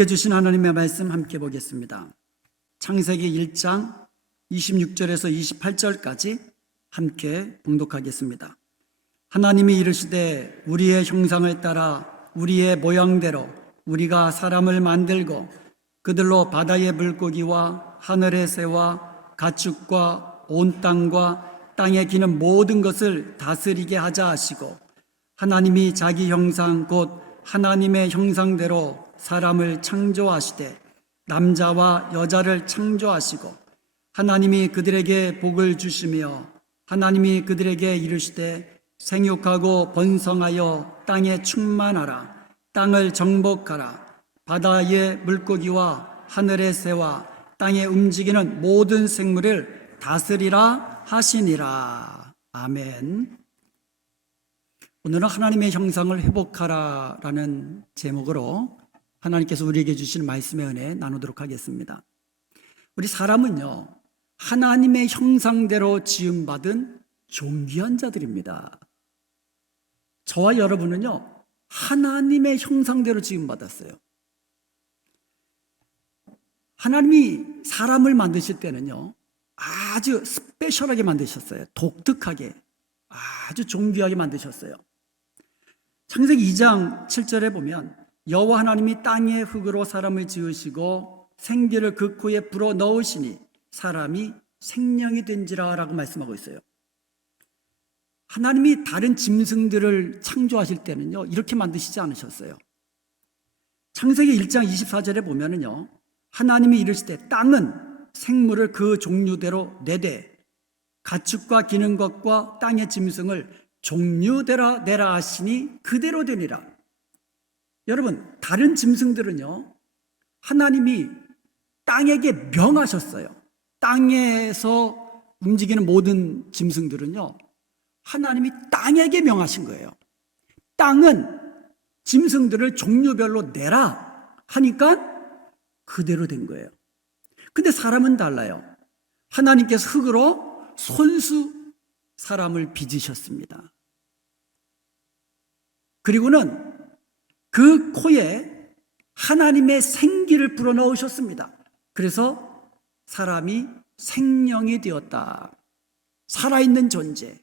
우리에게 주신 하나님의 말씀 함께 보겠습니다. 창세기 1장 26절에서 28절까지 함께 봉독하겠습니다. 하나님이 이르시되 우리의 형상을 따라 우리의 모양대로 우리가 사람을 만들고 그들로 바다의 물고기와 하늘의 새와 가축과 온 땅과 땅에 기는 모든 것을 다스리게 하자 하시고, 하나님이 자기 형상 곧 하나님의 형상대로 사람을 창조하시되 남자와 여자를 창조하시고, 하나님이 그들에게 복을 주시며 하나님이 그들에게 이르시되 생육하고 번성하여 땅에 충만하라. 땅을 정복하라. 바다의 물고기와 하늘의 새와 땅에 움직이는 모든 생물을 다스리라 하시니라. 아멘. 오늘은 하나님의 형상을 회복하라라는 제목으로 하나님께서 우리에게 주신 말씀의 은혜 나누도록 하겠습니다. 우리 사람은요, 하나님의 형상대로 지음받은 존귀한 자들입니다. 저와 여러분은요, 하나님의 형상대로 지음받았어요. 하나님이 사람을 만드실 때는요, 아주 스페셜하게 만드셨어요. 독특하게, 아주 존귀하게 만드셨어요. 창세기 2장 7절에 보면 여호와 하나님이 땅의 흙으로 사람을 지으시고 생기를 그 코에 불어 넣으시니 사람이 생명이 된지라 라고 말씀하고 있어요. 하나님이 다른 짐승들을 창조하실 때는요, 이렇게 만드시지 않으셨어요. 창세기 1장 24절에 보면은요, 하나님이 이르시되 땅은 생물을 그 종류대로 내되 가축과 기는 것과 땅의 짐승을 종류대로 내라 하시니 그대로 되니라. 여러분, 다른 짐승들은요, 하나님이 땅에게 명하셨어요. 땅에서 움직이는 모든 짐승들은요, 하나님이 땅에게 명하신 거예요. 땅은 짐승들을 종류별로 내라 하니까 그대로 된 거예요. 근데 사람은 달라요. 하나님께서 흙으로 손수 사람을 빚으셨습니다. 그리고는 그 코에 하나님의 생기를 불어넣으셨습니다. 그래서 사람이 생명이 되었다. 살아있는 존재,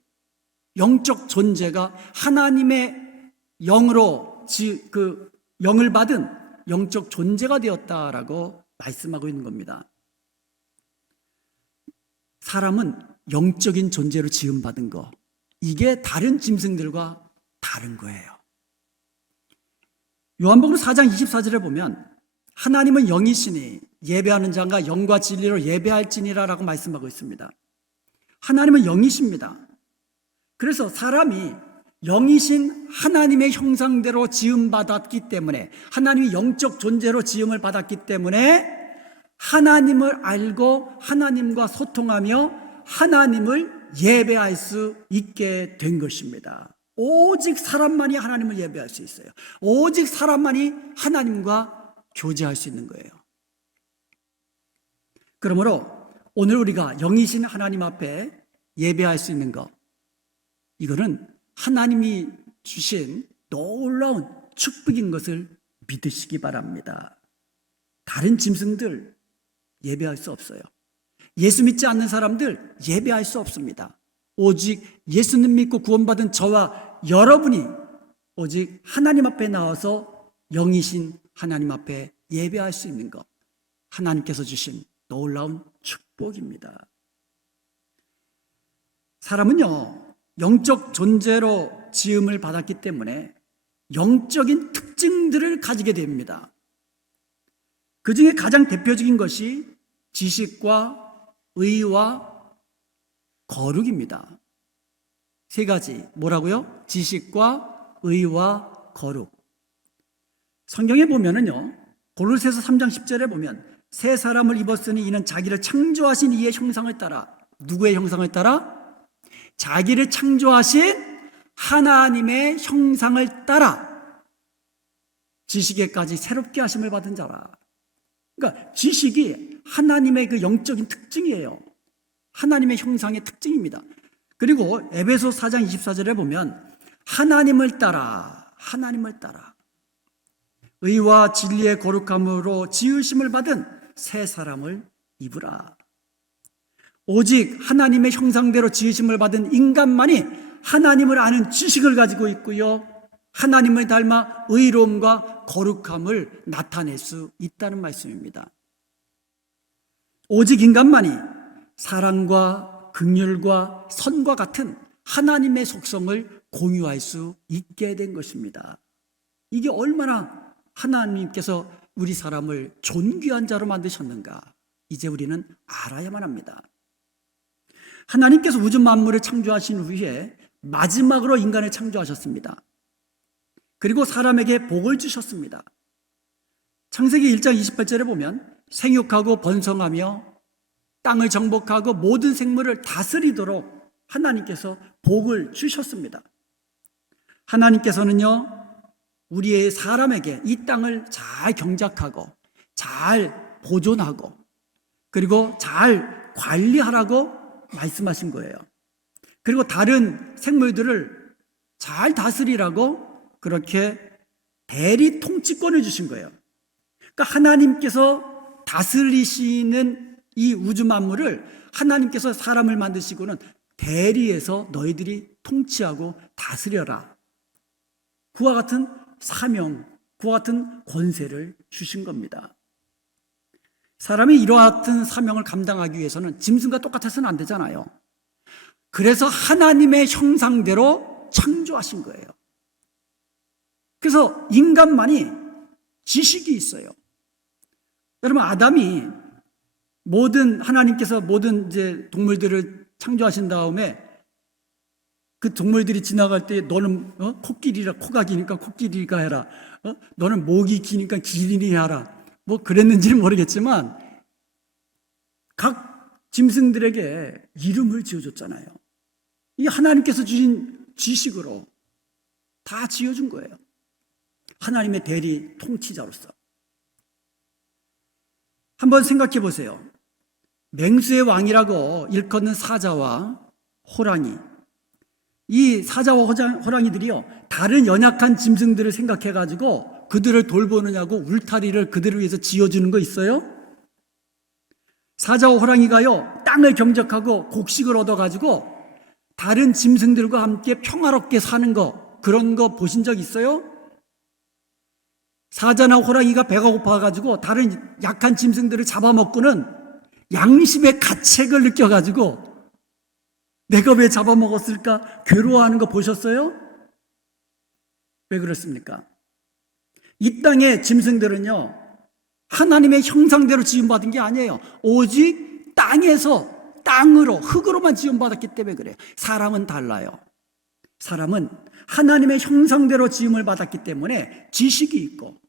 영적 존재가 하나님의 영으로 그 영을 받은 영적 존재가 되었다라고 말씀하고 있는 겁니다. 사람은 영적인 존재로 지음받은 거, 이게 다른 짐승들과 다른 거예요. 요한복음 4장 24절에 보면 하나님은 영이시니 예배하는 자가 영과 진리로 예배할지니라 라고 말씀하고 있습니다. 하나님은 영이십니다. 그래서 사람이 영이신 하나님의 형상대로 지음받았기 때문에, 하나님이 영적 존재로 지음을 받았기 때문에 하나님을 알고 하나님과 소통하며 하나님을 예배할 수 있게 된 것입니다. 오직 사람만이 하나님을 예배할 수 있어요. 오직 사람만이 하나님과 교제할 수 있는 거예요. 그러므로 오늘 우리가 영이신 하나님 앞에 예배할 수 있는 것, 이거는 하나님이 주신 놀라운 축복인 것을 믿으시기 바랍니다. 다른 짐승들 예배할 수 없어요. 예수 믿지 않는 사람들 예배할 수 없습니다. 오직 예수님 믿고 구원받은 저와 여러분이 오직 하나님 앞에 나와서 영이신 하나님 앞에 예배할 수 있는 것, 하나님께서 주신 놀라운 축복입니다. 사람은요, 영적 존재로 지음을 받았기 때문에 영적인 특징들을 가지게 됩니다. 그 중에 가장 대표적인 것이 지식과 의와 거룩입니다. 세 가지, 뭐라고요? 지식과 의와 거룩. 성경에 보면은요, 고로새서 3장 10절에 보면 새 사람을 입었으니 이는 자기를 창조하신 이의 형상을 따라, 누구의 형상을 따라? 자기를 창조하신 하나님의 형상을 따라 지식에까지 새롭게 하심을 받은 자라. 그러니까 지식이 하나님의 그 영적인 특징이에요. 하나님의 형상의 특징입니다. 그리고 에베소 4장 24절에 보면 하나님을 따라 의와 진리의 거룩함으로 지으심을 받은 새 사람을 입으라. 오직 하나님의 형상대로 지으심을 받은 인간만이 하나님을 아는 지식을 가지고 있고요, 하나님을 닮아 의로움과 거룩함을 나타낼 수 있다는 말씀입니다. 오직 인간만이 사랑과 긍휼과 선과 같은 하나님의 속성을 공유할 수 있게 된 것입니다. 이게 얼마나 하나님께서 우리 사람을 존귀한 자로 만드셨는가, 이제 우리는 알아야만 합니다. 하나님께서 우주 만물을 창조하신 후에 마지막으로 인간을 창조하셨습니다. 그리고 사람에게 복을 주셨습니다. 창세기 1장 28절에 보면 생육하고 번성하며 땅을 정복하고 모든 생물을 다스리도록 하나님께서 복을 주셨습니다. 하나님께서는요, 우리의 사람에게 이 땅을 잘 경작하고 잘 보존하고 그리고 잘 관리하라고 말씀하신 거예요. 그리고 다른 생물들을 잘 다스리라고 그렇게 대리 통치권을 주신 거예요. 그러니까 하나님께서 다스리시는 이 우주 만물을 하나님께서 사람을 만드시고는 대리해서 너희들이 통치하고 다스려라, 그와 같은 사명, 그와 같은 권세를 주신 겁니다. 사람이 이와 같은 사명을 감당하기 위해서는 짐승과 똑같아서는 안 되잖아요. 그래서 하나님의 형상대로 창조하신 거예요. 그래서 인간만이 지식이 있어요. 여러분, 아담이 하나님께서 모든 이제 동물들을 창조하신 다음에 그 동물들이 지나갈 때 너는 코가 기니까 코끼리가 해라, 너는 목이 기니까 기린이 하라, 뭐 그랬는지는 모르겠지만 각 짐승들에게 이름을 지어줬잖아요. 이 하나님께서 주신 지식으로 다 지어준 거예요. 하나님의 대리 통치자로서. 한번 생각해 보세요. 맹수의 왕이라고 일컫는 사자와 호랑이, 이 사자와 호랑이들이요, 다른 연약한 짐승들을 생각해가지고 그들을 돌보느냐고 울타리를 그들을 위해서 지어주는 거 있어요? 사자와 호랑이가요, 땅을 경작하고 곡식을 얻어가지고 다른 짐승들과 함께 평화롭게 사는 거, 그런 거 보신 적 있어요? 사자나 호랑이가 배가 고파가지고 다른 약한 짐승들을 잡아먹고는 양심의 가책을 느껴가지고 내가 왜 잡아먹었을까 괴로워하는 거 보셨어요? 왜 그렇습니까? 이 땅의 짐승들은요, 하나님의 형상대로 지음받은 게 아니에요. 오직 땅으로, 흙으로만 지음받았기 때문에 그래요. 사람은 달라요. 사람은 하나님의 형상대로 지음을 받았기 때문에 지식이 있고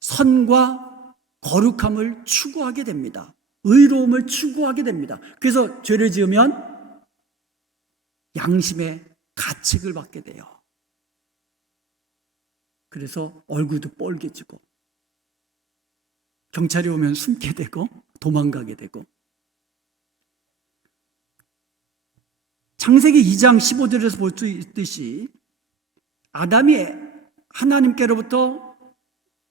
선과 거룩함을 추구하게 됩니다. 의로움을 추구하게 됩니다. 그래서 죄를 지으면 양심의 가책을 받게 돼요. 그래서 얼굴도 뻘개지고 경찰이 오면 숨게 되고 도망가게 되고. 창세기 2장 15절에서 볼 수 있듯이 아담이 하나님께로부터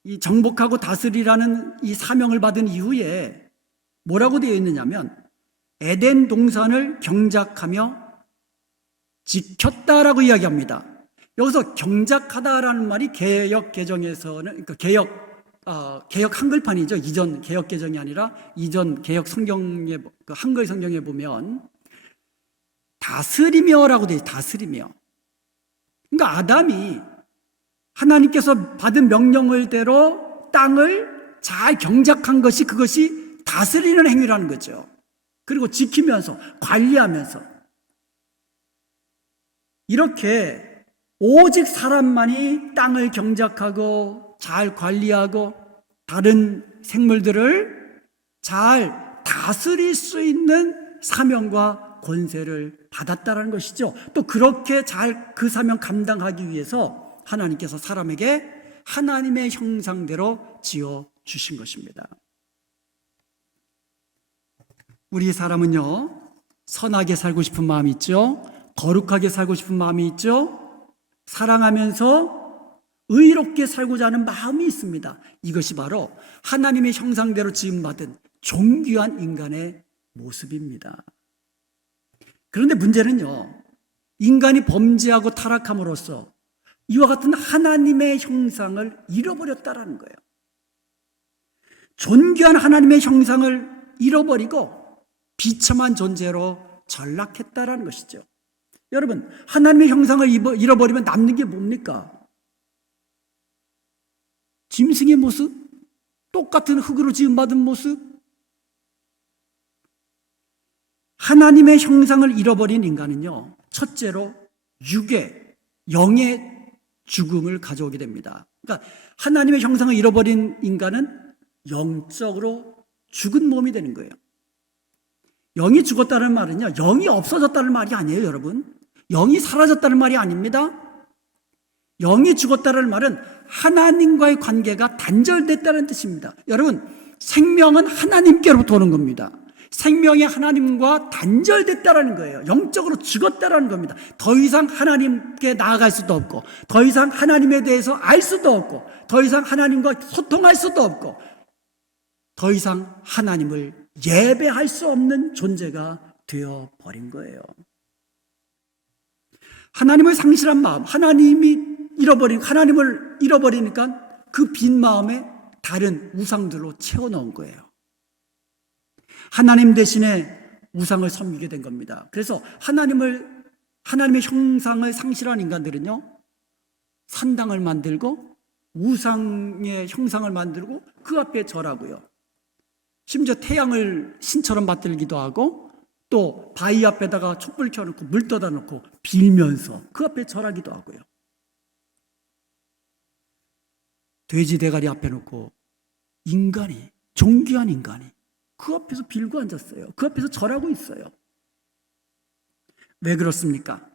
이 정복하고 다스리라는 이 사명을 받은 이후에 뭐라고 되어 있느냐면 에덴 동산을 경작하며 지켰다라고 이야기합니다. 여기서 경작하다라는 말이 개역 개정에서는, 그러니까 개역 한글판이죠. 이전 개역 개정이 아니라 이전 개역 성경의 그 한글 성경에 보면 다스리며라고 되어 있어요. 다스리며. 그러니까 아담이 하나님께서 받은 명령을대로 땅을 잘 경작한 것이, 그것이 다스리는 행위라는 거죠. 그리고 지키면서 관리하면서 이렇게 오직 사람만이 땅을 경작하고 잘 관리하고 다른 생물들을 잘 다스릴 수 있는 사명과 권세를 받았다는 것이죠. 또 그렇게 잘 그 사명 감당하기 위해서 하나님께서 사람에게 하나님의 형상대로 지어 주신 것입니다. 우리 사람은요, 선하게 살고 싶은 마음이 있죠. 거룩하게 살고 싶은 마음이 있죠. 사랑하면서 의롭게 살고자 하는 마음이 있습니다. 이것이 바로 하나님의 형상대로 지음받은 존귀한 인간의 모습입니다. 그런데 문제는요, 인간이 범죄하고 타락함으로써 이와 같은 하나님의 형상을 잃어버렸다라는 거예요. 존귀한 하나님의 형상을 잃어버리고 비참한 존재로 전락했다라는 것이죠. 여러분, 하나님의 형상을 잃어버리면 남는 게 뭡니까? 짐승의 모습? 똑같은 흙으로 지음받은 모습? 하나님의 형상을 잃어버린 인간은요, 첫째로 육의, 영의 죽음을 가져오게 됩니다. 그러니까 하나님의 형상을 잃어버린 인간은 영적으로 죽은 몸이 되는 거예요. 영이 죽었다는 말은요, 영이 없어졌다는 말이 아니에요, 여러분. 영이 사라졌다는 말이 아닙니다. 영이 죽었다는 말은 하나님과의 관계가 단절됐다는 뜻입니다. 여러분, 생명은 하나님께로부터 오는 겁니다. 생명이 하나님과 단절됐다는 거예요. 영적으로 죽었다는 겁니다. 더 이상 하나님께 나아갈 수도 없고, 더 이상 하나님에 대해서 알 수도 없고, 더 이상 하나님과 소통할 수도 없고, 더 이상 하나님을 예배할 수 없는 존재가 되어버린 거예요. 하나님을 상실한 마음, 하나님을 잃어버리니까 그 빈 마음에 다른 우상들로 채워넣은 거예요. 하나님 대신에 우상을 섬기게 된 겁니다. 그래서 하나님의 형상을 상실한 인간들은요, 산당을 만들고 우상의 형상을 만들고 그 앞에 절하고요. 심지어 태양을 신처럼 받들기도 하고 또 바위 앞에다가 촛불 켜놓고 물 떠다 놓고 빌면서 그 앞에 절하기도 하고요. 돼지 대가리 앞에 놓고 인간이, 존귀한 인간이 그 앞에서 빌고 앉았어요. 그 앞에서 절하고 있어요. 왜 그렇습니까?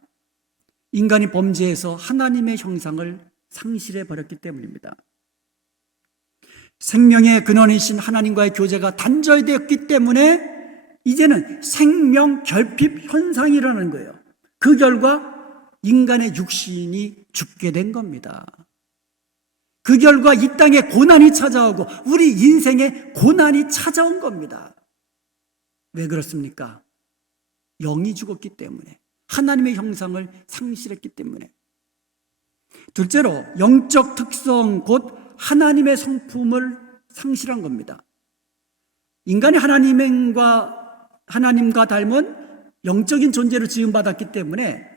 인간이 범죄해서 하나님의 형상을 상실해 버렸기 때문입니다. 생명의 근원이신 하나님과의 교제가 단절되었기 때문에 이제는 생명 결핍 현상이라는 거예요. 그 결과 인간의 육신이 죽게 된 겁니다. 그 결과 이 땅에 고난이 찾아오고 우리 인생에 고난이 찾아온 겁니다. 왜 그렇습니까? 영이 죽었기 때문에, 하나님의 형상을 상실했기 때문에. 둘째로 영적 특성 곧 하나님의 성품을 상실한 겁니다. 인간이 하나님과 닮은 영적인 존재로 지음받았기 때문에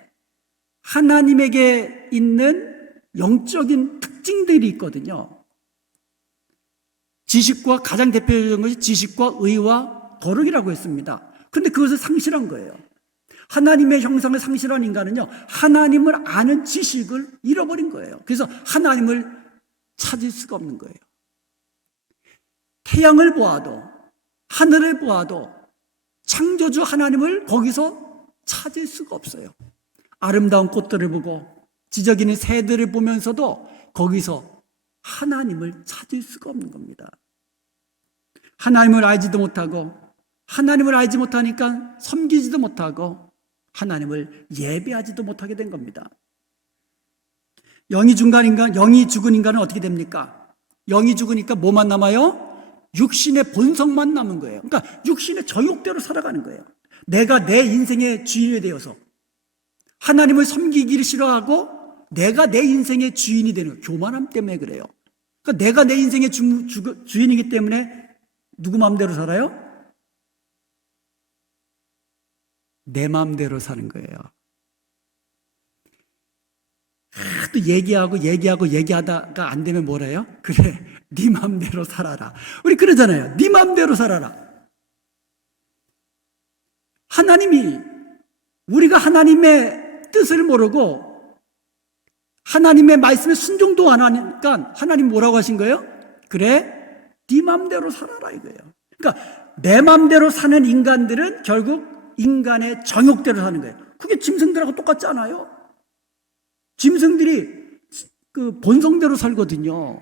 하나님에게 있는 영적인 특징들이 있거든요. 지식과, 가장 대표적인 것이 지식과 의와 거룩이라고 했습니다. 그런데 그것을 상실한 거예요. 하나님의 형상을 상실한 인간은요, 하나님을 아는 지식을 잃어버린 거예요. 그래서 하나님을 찾을 수가 없는 거예요. 태양을 보아도, 하늘을 보아도 창조주 하나님을 거기서 찾을 수가 없어요. 아름다운 꽃들을 보고 지저귀는 새들을 보면서도 거기서 하나님을 찾을 수가 없는 겁니다. 하나님을 알지도 못하고, 하나님을 알지 못하니까 섬기지도 못하고 하나님을 예배하지도 못하게 된 겁니다. 영이 죽은 인간은 어떻게 됩니까? 영이 죽으니까 뭐만 남아요? 육신의 본성만 남은 거예요. 그러니까 육신의 저욕대로 살아가는 거예요. 내가 내 인생의 주인이 되어서 하나님을 섬기기를 싫어하고 내가 내 인생의 주인이 되는 거예요. 교만함 때문에 그래요. 그러니까 내가 내 인생의 주인이기 때문에 누구 마음대로 살아요? 내 마음대로 사는 거예요. 또 얘기하다가 안 되면 뭐래요? 그래, 네 마음대로 살아라. 우리 그러잖아요. 네 마음대로 살아라. 우리가 하나님의 뜻을 모르고 하나님의 말씀에 순종도 안 하니까 하나님 뭐라고 하신 거예요? 그래, 네 마음대로 살아라 이거예요. 그러니까 내 마음대로 사는 인간들은 결국 인간의 정욕대로 사는 거예요. 그게 짐승들하고 똑같지 않아요? 짐승들이 그 본성대로 살거든요.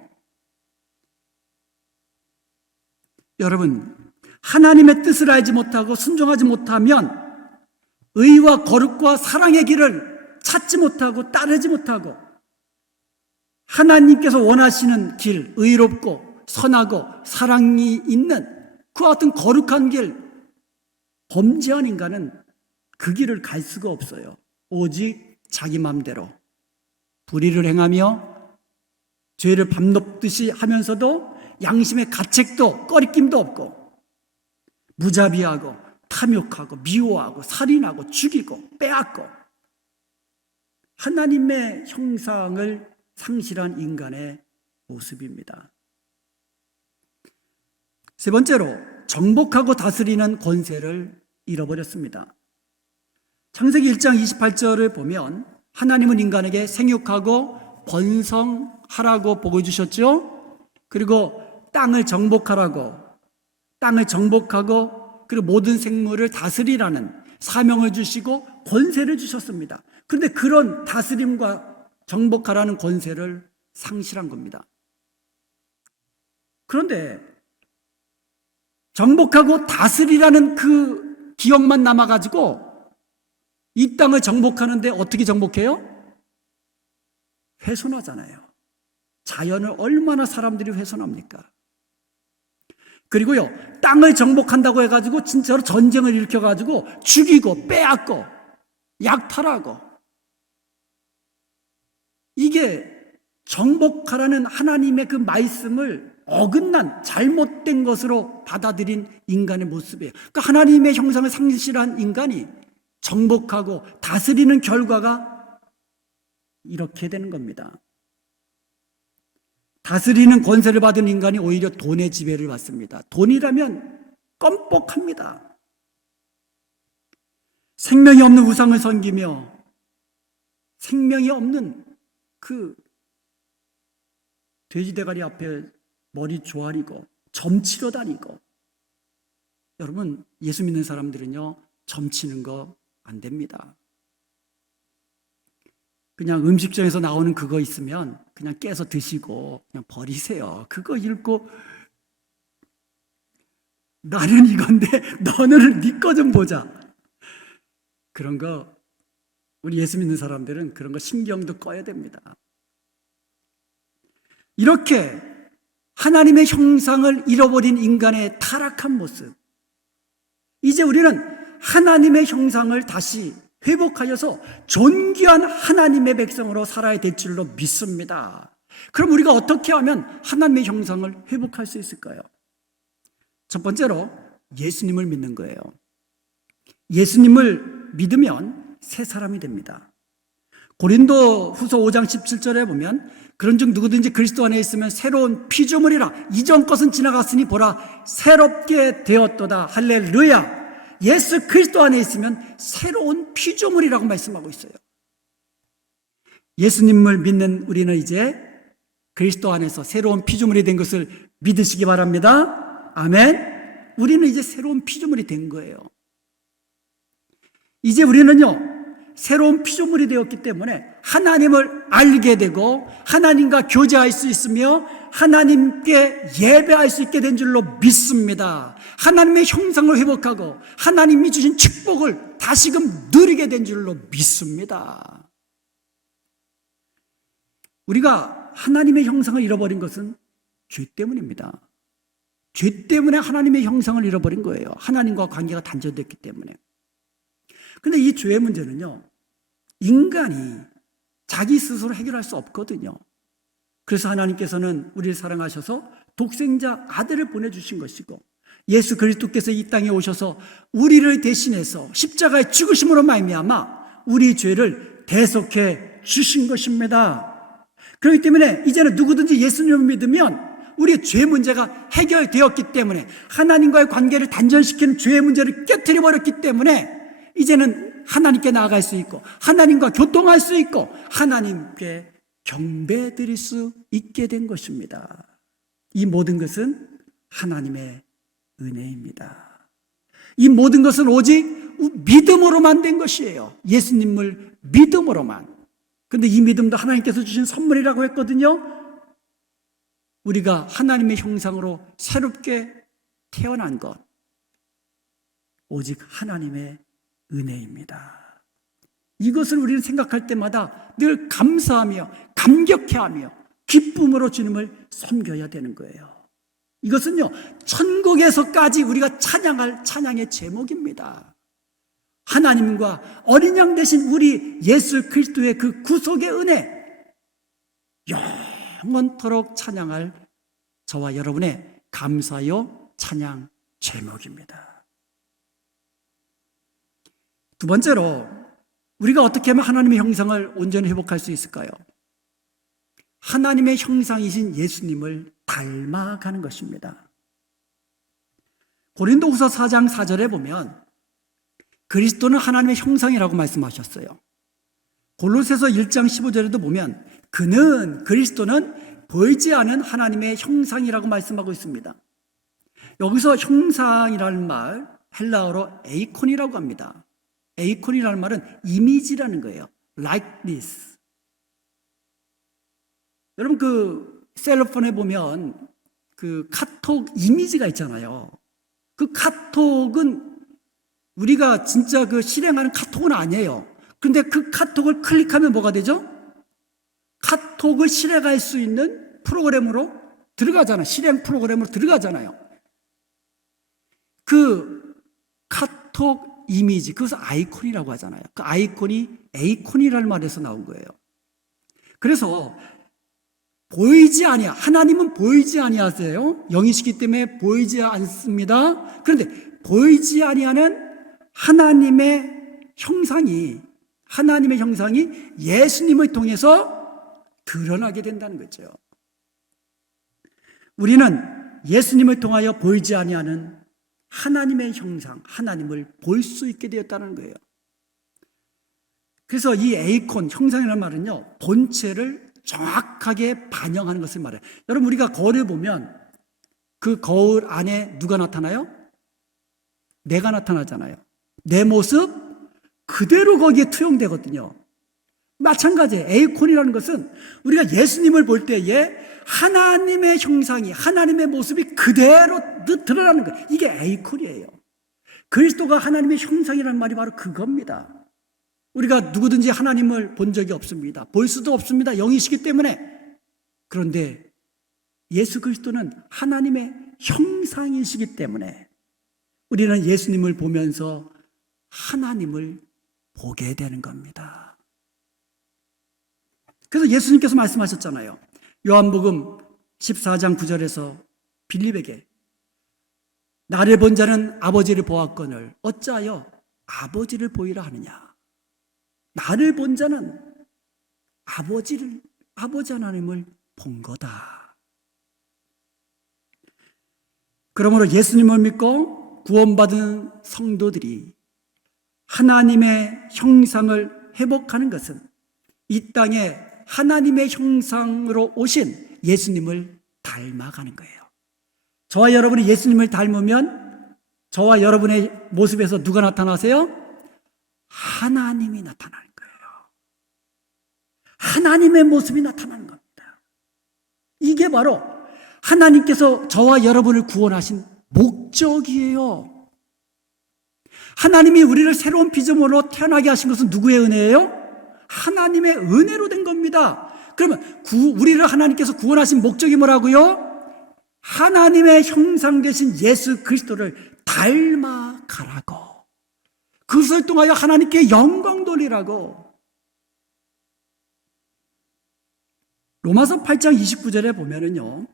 여러분, 하나님의 뜻을 알지 못하고 순종하지 못하면 의와 거룩과 사랑의 길을 찾지 못하고 따르지 못하고 하나님께서 원하시는 길, 의롭고 선하고 사랑이 있는 그와 같은 거룩한 길, 범죄한 인간은 그 길을 갈 수가 없어요. 오직 자기 마음대로 불의를 행하며 죄를 밤낮듯이 하면서도 양심의 가책도 꺼리낌도 없고 무자비하고 탐욕하고 미워하고 살인하고 죽이고 빼앗고 하나님의 형상을 상실한 인간의 모습입니다. 세 번째로 정복하고 다스리는 권세를 잃어버렸습니다. 창세기 1장 28절을 보면 하나님은 인간에게 생육하고 번성하라고 보고 주셨죠. 그리고 땅을 정복하고 그리고 모든 생물을 다스리라는 사명을 주시고 권세를 주셨습니다. 그런데 그런 다스림과 정복하라는 권세를 상실한 겁니다. 그런데 정복하고 다스리라는 그 기억만 남아가지고 이 땅을 정복하는데 어떻게 정복해요? 훼손하잖아요. 자연을 얼마나 사람들이 훼손합니까? 그리고요, 땅을 정복한다고 해가지고 진짜로 전쟁을 일으켜가지고 죽이고 빼앗고 약탈하고, 이게 정복하라는 하나님의 그 말씀을 어긋난 잘못된 것으로 받아들인 인간의 모습이에요. 그러니까 하나님의 형상을 상실한 인간이 정복하고 다스리는 결과가 이렇게 되는 겁니다. 다스리는 권세를 받은 인간이 오히려 돈의 지배를 받습니다. 돈이라면 껌뻑합니다. 생명이 없는 우상을 섬기며 생명이 없는 그 돼지대가리 앞에 머리 조아리고 점치러 다니고. 여러분, 예수 믿는 사람들은요, 점치는 거 안 됩니다. 그냥 음식점에서 나오는 그거 있으면 그냥 깨서 드시고 그냥 버리세요. 그거 읽고 나는 이건데 너는 네 거 좀 보자. 그런 거 우리 예수 믿는 사람들은 그런 거 신경도 꺼야 됩니다. 이렇게 하나님의 형상을 잃어버린 인간의 타락한 모습, 이제 우리는 하나님의 형상을 다시 회복하여서 존귀한 하나님의 백성으로 살아야 될 줄로 믿습니다. 그럼 우리가 어떻게 하면 하나님의 형상을 회복할 수 있을까요? 첫 번째로 예수님을 믿는 거예요. 예수님을 믿으면 새 사람이 됩니다. 고린도 후서 5장 17절에 보면 그런즉 누구든지 그리스도 안에 있으면 새로운 피조물이라 이전 것은 지나갔으니 보라 새롭게 되었도다. 할렐루야. 예수 그리스도 안에 있으면 새로운 피조물이라고 말씀하고 있어요. 예수님을 믿는 우리는 이제 그리스도 안에서 새로운 피조물이 된 것을 믿으시기 바랍니다. 아멘. 우리는 이제 새로운 피조물이 된 거예요. 이제 우리는요, 새로운 피조물이 되었기 때문에 하나님을 알게 되고 하나님과 교제할 수 있으며 하나님께 예배할 수 있게 된 줄로 믿습니다. 하나님의 형상을 회복하고 하나님이 주신 축복을 다시금 누리게 된 줄로 믿습니다. 우리가 하나님의 형상을 잃어버린 것은 죄 때문입니다. 죄 때문에 하나님의 형상을 잃어버린 거예요. 하나님과 관계가 단절됐기 때문에. 근데 이 죄의 문제는요, 인간이 자기 스스로 해결할 수 없거든요. 그래서 하나님께서는 우리를 사랑하셔서 독생자 아들을 보내주신 것이고, 예수 그리스도께서 이 땅에 오셔서 우리를 대신해서 십자가의 죽으심으로 말미암아 우리 죄를 대속해 주신 것입니다. 그렇기 때문에 이제는 누구든지 예수님을 믿으면 우리의 죄 문제가 해결되었기 때문에, 하나님과의 관계를 단절시키는 죄의 문제를 깨트려 버렸기 때문에 이제는 하나님께 나아갈 수 있고 하나님과 교통할 수 있고 하나님께 경배드릴 수 있게 된 것입니다. 이 모든 것은 하나님의 은혜입니다. 이 모든 것은 오직 믿음으로만 된 것이에요. 예수님을 믿음으로만. 그런데 이 믿음도 하나님께서 주신 선물이라고 했거든요. 우리가 하나님의 형상으로 새롭게 태어난 것, 오직 하나님의 은혜입니다. 이것을 우리는 생각할 때마다 늘 감사하며 감격해하며 기쁨으로 주님을 섬겨야 되는 거예요. 이것은요, 천국에서까지 우리가 찬양할 찬양의 제목입니다. 하나님과 어린 양 되신 우리 예수 그리스도의 그 구속의 은혜, 영원토록 찬양할 저와 여러분의 감사요 찬양 제목입니다. 두 번째로, 우리가 어떻게 하면 하나님의 형상을 온전히 회복할 수 있을까요? 하나님의 형상이신 예수님을 닮아가는 것입니다. 고린도후서 4장 4절에 보면 그리스도는 하나님의 형상이라고 말씀하셨어요. 골로새서 1장 15절에도 보면 그리스도는 보이지 않은 하나님의 형상이라고 말씀하고 있습니다. 여기서 형상이라는 말 헬라어로 에이콘이라고 합니다. 에이콘이라는 말은 이미지라는 거예요. likeness. 여러분 그 셀로폰에 보면 그 카톡 이미지가 있잖아요. 그 카톡은 우리가 진짜 그 실행하는 카톡은 아니에요. 그런데 그 카톡을 클릭하면 뭐가 되죠? 카톡을 실행할 수 있는 프로그램으로 들어가잖아요. 실행 프로그램으로 들어가잖아요. 그 카톡 이미지, 그것을 아이콘이라고 하잖아요. 그 아이콘이 에이콘이라는 말에서 나온 거예요. 그래서 보이지 아니하, 하나님은 보이지 아니하세요. 영이시기 때문에 보이지 않습니다. 그런데 보이지 아니하는 하나님의 형상이 예수님을 통해서 드러나게 된다는 거죠. 우리는 예수님을 통하여 보이지 아니하는 하나님의 형상, 하나님을 볼 수 있게 되었다는 거예요. 그래서 이 에이콘, 형상이라는 말은요, 본체를 정확하게 반영하는 것을 말해요. 여러분, 우리가 거울을 보면 그 거울 안에 누가 나타나요? 내가 나타나잖아요. 내 모습 그대로 거기에 투영되거든요. 마찬가지예요. 에이콘이라는 것은 우리가 예수님을 볼 때에 하나님의 형상이, 하나님의 모습이 그대로 드러나는 거예요. 이게 에이콘이에요. 그리스도가 하나님의 형상이라는 말이 바로 그겁니다. 우리가 누구든지 하나님을 본 적이 없습니다. 볼 수도 없습니다. 영이시기 때문에. 그런데 예수 그리스도는 하나님의 형상이시기 때문에 우리는 예수님을 보면서 하나님을 보게 되는 겁니다. 그래서 예수님께서 말씀하셨잖아요. 요한복음 14장 9절에서 빌립에게 나를 본 자는 아버지를 보았거늘 어찌하여 아버지를 보이라 하느냐. 나를 본 자는 아버지 하나님을 본 거다. 그러므로 예수님을 믿고 구원받은 성도들이 하나님의 형상을 회복하는 것은 이 땅에 하나님의 형상으로 오신 예수님을 닮아가는 거예요. 저와 여러분이 예수님을 닮으면 저와 여러분의 모습에서 누가 나타나세요? 하나님이 나타나는 거예요. 하나님의 모습이 나타나는 겁니다. 이게 바로 하나님께서 저와 여러분을 구원하신 목적이에요. 하나님이 우리를 새로운 피조물로 태어나게 하신 것은 누구의 은혜예요? 하나님의 은혜로 된 겁니다. 그러면 우리를 하나님께서 구원하신 목적이 뭐라고요? 하나님의 형상 되신 예수 그리스도를 닮아가라고. 그것을 통하여 하나님께 영광 돌리라고. 로마서 8장 29절에 보면은요,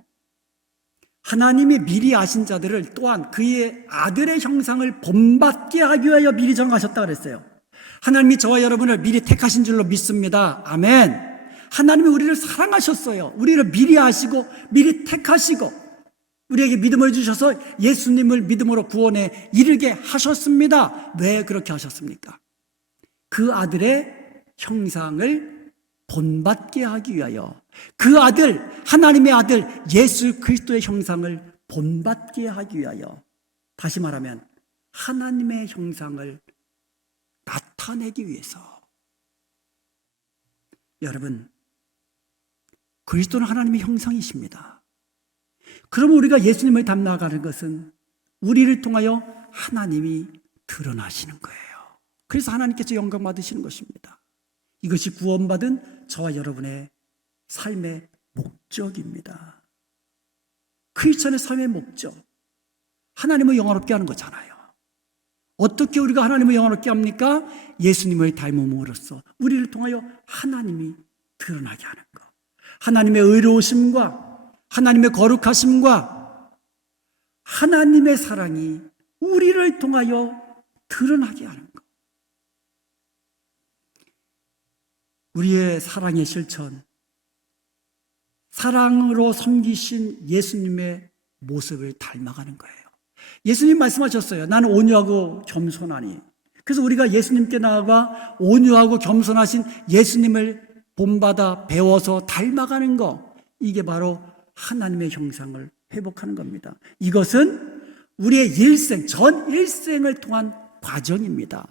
하나님이 미리 아신 자들을 또한 그의 아들의 형상을 본받게 하기 위하여 미리 정하셨다 그랬어요. 하나님이 저와 여러분을 미리 택하신 줄로 믿습니다. 아멘. 하나님이 우리를 사랑하셨어요. 우리를 미리 아시고 미리 택하시고 우리에게 믿음을 주셔서 예수님을 믿음으로 구원에 이르게 하셨습니다. 왜 그렇게 하셨습니까? 그 아들의 형상을 본받게 하기 위하여, 그 아들, 하나님의 아들 예수 그리스도의 형상을 본받게 하기 위하여, 다시 말하면 하나님의 형상을 나타내기 위해서. 여러분, 그리스도는 하나님의 형상이십니다. 그러면 우리가 예수님을 닮아가는 것은 우리를 통하여 하나님이 드러나시는 거예요. 그래서 하나님께서 영광 받으시는 것입니다. 이것이 구원받은 저와 여러분의 삶의 목적입니다. 크리스천의 삶의 목적, 하나님을 영화롭게 하는 거잖아요. 어떻게 우리가 하나님을 영화롭게 합니까? 예수님을 닮음으로써 우리를 통하여 하나님이 드러나게 하는 것. 하나님의 의로우심과 하나님의 거룩하심과 하나님의 사랑이 우리를 통하여 드러나게 하는 것. 우리의 사랑의 실천, 사랑으로 섬기신 예수님의 모습을 닮아가는 거예요. 예수님 말씀하셨어요. 나는 온유하고 겸손하니. 그래서 우리가 예수님께 나아가 온유하고 겸손하신 예수님을 본받아 배워서 닮아가는 것, 이게 바로 하나님의 형상을 회복하는 겁니다. 이것은 우리의 일생, 전 일생을 통한 과정입니다.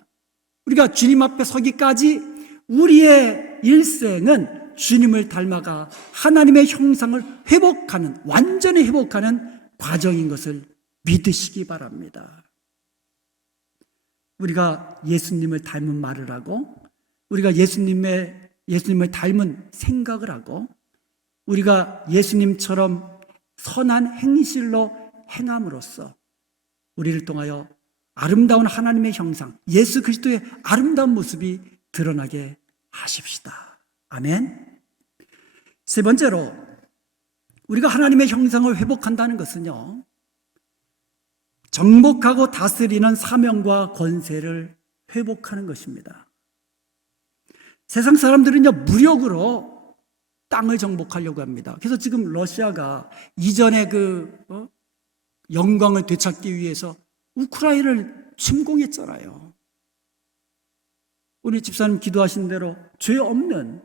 우리가 주님 앞에 서기까지 우리의 일생은 주님을 닮아가 하나님의 형상을 회복하는, 완전히 회복하는 과정인 것을 믿으시기 바랍니다. 우리가 예수님을 닮은 말을 하고, 우리가 예수님을 닮은 생각을 하고, 우리가 예수님처럼 선한 행실로 행함으로써 우리를 통하여 아름다운 하나님의 형상, 예수 그리스도의 아름다운 모습이 드러나게 하십시다. 아멘. 세 번째로, 우리가 하나님의 형상을 회복한다는 것은요, 정복하고 다스리는 사명과 권세를 회복하는 것입니다. 세상 사람들은요, 무력으로 땅을 정복하려고 합니다. 그래서 지금 러시아가 이전의 영광을 되찾기 위해서 우크라이나를 침공했잖아요. 우리 집사님 기도하신 대로 죄 없는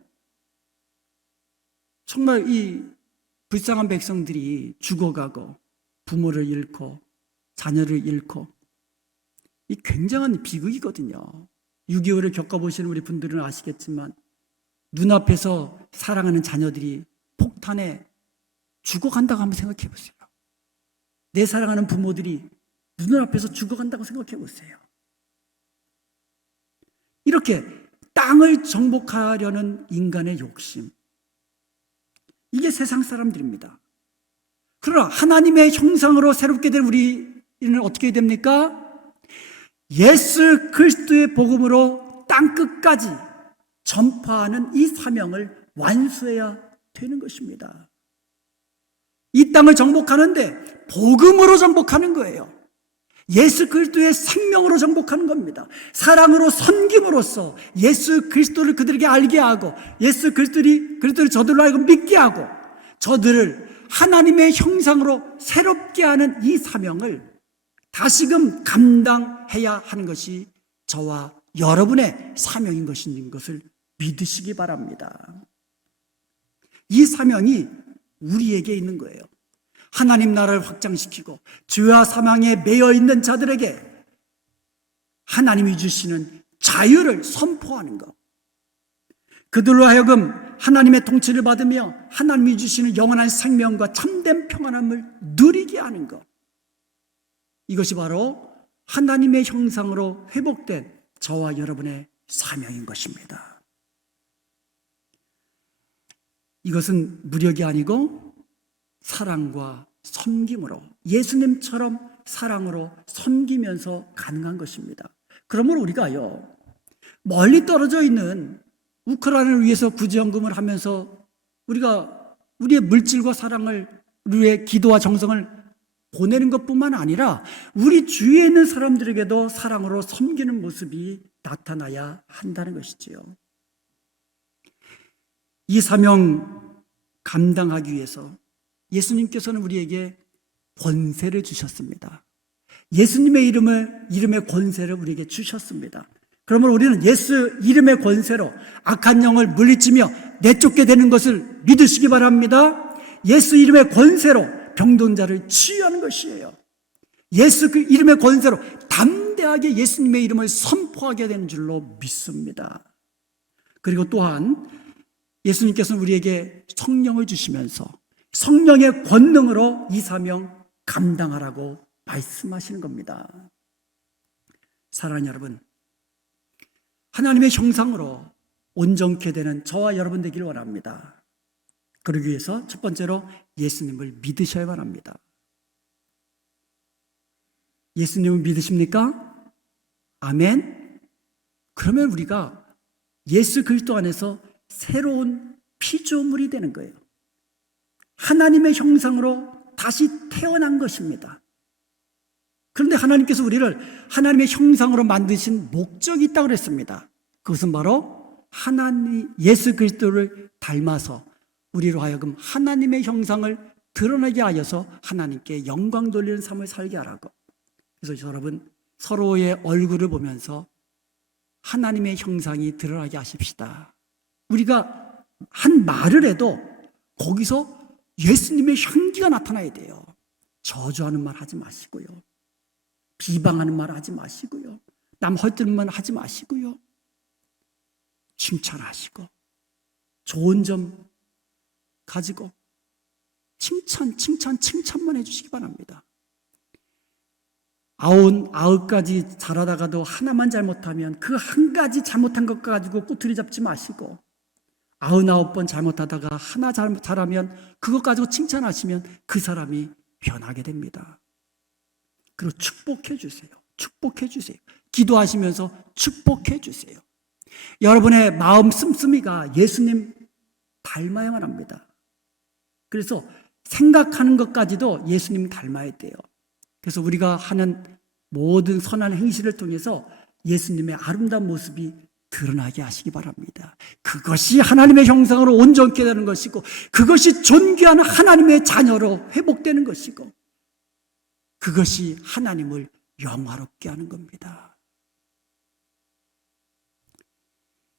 정말 이 불쌍한 백성들이 죽어가고 부모를 잃고 자녀를 잃고, 이 굉장한 비극이거든요. 6.25를 겪어보시는 우리 분들은 아시겠지만 눈앞에서 사랑하는 자녀들이 폭탄에 죽어간다고 한번 생각해 보세요. 내 사랑하는 부모들이 눈앞에서 죽어간다고 생각해 보세요. 이렇게 땅을 정복하려는 인간의 욕심, 이게 세상 사람들입니다. 그러나 하나님의 형상으로 새롭게 된 우리는 어떻게 됩니까? 예수 그리스도의 복음으로 땅끝까지 전파하는 이 사명을 완수해야 되는 것입니다. 이 땅을 정복하는데 복음으로 정복하는 거예요. 예수 그리스도의 생명으로 정복하는 겁니다. 사랑으로 섬김으로써 예수 그리스도를 그들에게 알게 하고, 예수 그리스도를 저들로 알고 믿게 하고, 저들을 하나님의 형상으로 새롭게 하는 이 사명을 다시금 감당해야 하는 것이 저와 여러분의 사명인 것을 믿으시기 바랍니다. 이 사명이 우리에게 있는 거예요. 하나님 나라를 확장시키고 죄와 사망에 매여 있는 자들에게 하나님이 주시는 자유를 선포하는 것, 그들로 하여금 하나님의 통치를 받으며 하나님이 주시는 영원한 생명과 참된 평안함을 누리게 하는 것, 이것이 바로 하나님의 형상으로 회복된 저와 여러분의 사명인 것입니다. 이것은 무력이 아니고 사랑과 섬김으로, 예수님처럼 사랑으로 섬기면서 가능한 것입니다. 그러므로 우리가요, 멀리 떨어져 있는 우크라이나를 위해서 구제연금을 하면서 우리가 우리의 물질과 사랑을, 우리의 기도와 정성을 보내는 것뿐만 아니라 우리 주위에 있는 사람들에게도 사랑으로 섬기는 모습이 나타나야 한다는 것이지요. 이 사명 감당하기 위해서 예수님께서는 우리에게 권세를 주셨습니다. 예수님의 이름의 권세를 우리에게 주셨습니다. 그러므로 우리는 예수 이름의 권세로 악한 영을 물리치며 내쫓게 되는 것을 믿으시기 바랍니다. 예수 이름의 권세로 병든 자를 치유하는 것이에요. 예수 그 이름의 권세로 담대하게 예수님의 이름을 선포하게 되는 줄로 믿습니다. 그리고 또한 예수님께서는 우리에게 성령을 주시면서 성령의 권능으로 이 사명 감당하라고 말씀하시는 겁니다. 사랑하는 여러분, 하나님의 형상으로 온전케 되는 저와 여러분 되기를 원합니다. 그러기 위해서 첫 번째로 예수님을 믿으셔야만 합니다. 예수님을 믿으십니까? 아멘. 그러면 우리가 예수 그리스도 안에서 새로운 피조물이 되는 거예요. 하나님의 형상으로 다시 태어난 것입니다. 그런데 하나님께서 우리를 하나님의 형상으로 만드신 목적이 있다고 그랬습니다. 그것은 바로 하나님 예수 그리스도를 닮아서 우리로 하여금 하나님의 형상을 드러나게 하여서 하나님께 영광 돌리는 삶을 살게 하라고. 그래서 여러분, 서로의 얼굴을 보면서 하나님의 형상이 드러나게 하십시다. 우리가 한 말을 해도 거기서 예수님의 향기가 나타나야 돼요. 저주하는 말 하지 마시고요. 비방하는 말 하지 마시고요. 남 헐뜯는 말 하지 마시고요. 칭찬하시고 좋은 점 가지고 칭찬만 해주시기 바랍니다. 9가지 잘하다가도 하나만 잘못하면 그 한 가지 잘못한 것 가지고 꼬투리 잡지 마시고 99번 잘못하다가 하나 잘하면 그것 가지고 칭찬하시면 그 사람이 변하게 됩니다. 그리고 축복해 주세요. 축복해 주세요. 기도하시면서 축복해 주세요. 여러분의 마음 씀씀이가 예수님 닮아야만 합니다. 그래서 생각하는 것까지도 예수님 닮아야 돼요. 그래서 우리가 하는 모든 선한 행실을 통해서 예수님의 아름다운 모습이 드러나게 하시기 바랍니다. 그것이 하나님의 형상으로 온전케 되는 것이고 그것이 존귀한 하나님의 자녀로 회복되는 것이고 그것이 하나님을 영화롭게 하는 겁니다.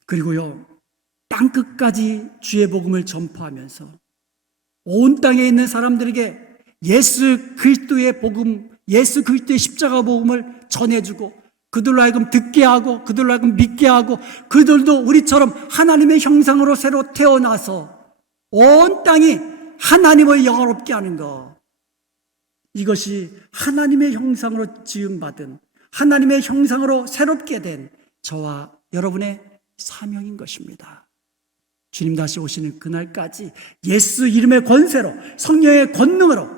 그리고요, 땅끝까지 주의 복음을 전파하면서 온 땅에 있는 사람들에게 예수 그리스도의 복음, 예수 그리스도의 십자가 복음을 전해주고 그들로 하여금 듣게 하고 그들로 하여금 믿게 하고 그들도 우리처럼 하나님의 형상으로 새로 태어나서 온 땅이 하나님을 영화롭게 하는 것, 이것이 하나님의 형상으로 지음받은 하나님의 형상으로 새롭게 된 저와 여러분의 사명인 것입니다. 주님 다시 오시는 그날까지 예수 이름의 권세로 성령의 권능으로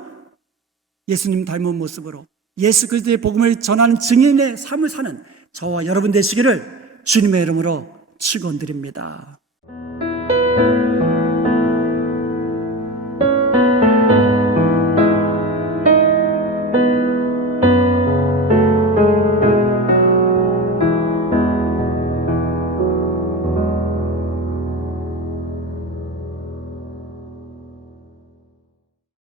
예수님 닮은 모습으로 예수 그리스도의 복음을 전하는 증인의 삶을 사는 저와 여러분 되시기를 주님의 이름으로 축원드립니다.